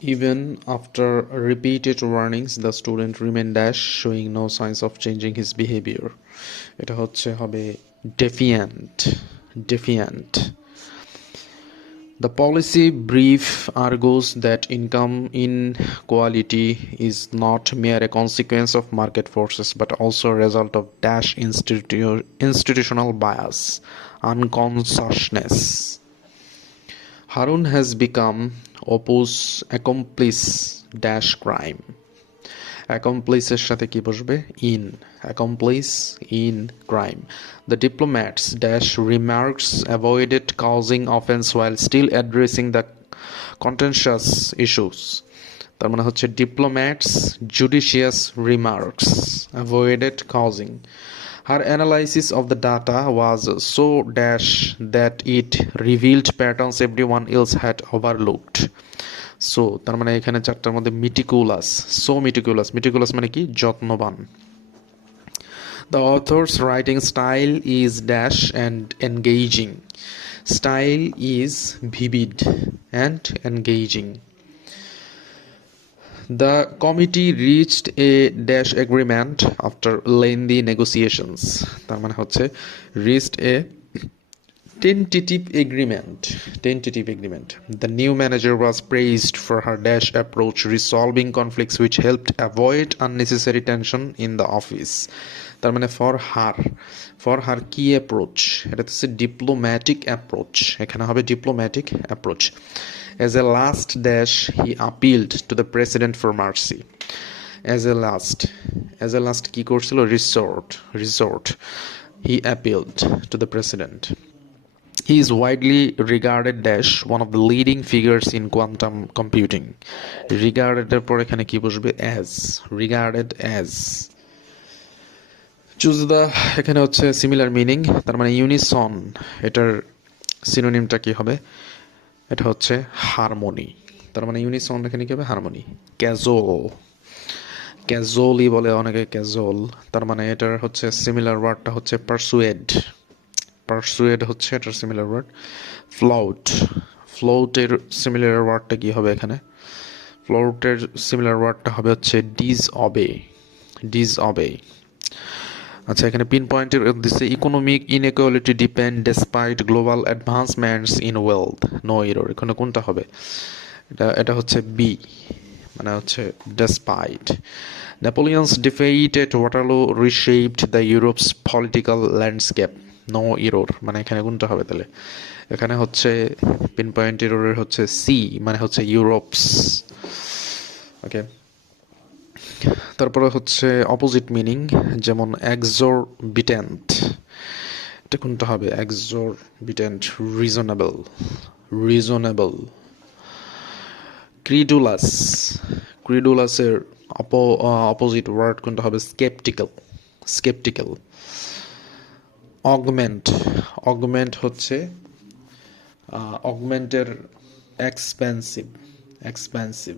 Even after repeated warnings, the student remained dash, showing no signs of changing his behavior. এটা হচ্ছে হবে defiant. Defiant. The policy brief argues that income inequality is not mere a consequence of market forces but also a result of dash institutional bias, unconsciousness. Harun has become Oppo's accomplice dash crime. Accomplice এর সাথে কি বসবে? In. Accomplice in crime. The diplomats dash remarks avoided causing offense while still addressing the contentious issues. তার মানে হচ্ছে diplomats judicious remarks avoided causing. Her analysis of the data was so dash that it revealed patterns everyone else had overlooked. So তার মানে এখানে চারটার মধ্যে meticulous, so meticulous, meticulous মানে কি? যত্নবান। The author's writing style is dash and engaging. Style is vivid and engaging. The committee reached a dash agreement after lengthy negotiations. তার মানে হচ্ছে reached a tentative agreement. The new manager was praised for her dash approach, resolving conflicts which helped avoid unnecessary tension in the office. তার মানে for her key approach, এটা হচ্ছে diplomatic approach, এখানে হবে diplomatic approach. As a last dash, he appealed to the president for mercy. As a last কি করছিল? resort. He appealed to the president. He is widely regarded dash one of the leading figures in quantum computing. Regarded এর পর এখানে কি বসবে? as. Regarded as. Choose the এখানে হচ্ছে similar meaning, তার মানে unison, এটার সিনোনিমটা কি হবে? এটা হচ্ছে হারমোনি। তার মানে ইউনিসন এখানে কি হবে? হারমোনি। ক্যাজোলি বলে অনেকে, ক্যাজোল। তার মানে এটার হচ্ছে সিমিলার ওয়ার্ডটা হচ্ছে পারসুয়েড হচ্ছে এটার সিমিলার ওয়ার্ড। ফ্লাউটের সিমিলার ওয়ার্ডটা কি হবে এখানে? ফ্লাউটের সিমিলার ওয়ার্ডটা হবে হচ্ছে ডিসঅবে। আচ্ছা, এখানে পিন পয়েন্টের দিচ্ছে economic inequality depend despite global advancements in wealth, no error. এখানে কোনটা হবে? এটা হচ্ছে বি, মানে হচ্ছে despite. Napoleon's defeated Waterloo reshaped the Europe's political landscape, no error. মানে এখানে কোনটা হবে তাহলে? এখানে হচ্ছে পিন পয়েন্ট এররের হচ্ছে সি, মানে হচ্ছে ইউরোপস। ওকে, তারপরে হচ্ছে অপোজিট মিনিং, যেমন এক্সোরবিটেন্ট, এটা কোনটা হবে? এক্সোরবিটেন্ট, রিজনেবল। ক্রিডুলাসের অপোজিট ওয়ার্ড কোনটা হবে? স্কেপটিক্যাল। অগমেন্ট হচ্ছে অগমেন্টের এক্সপেন্সিভ।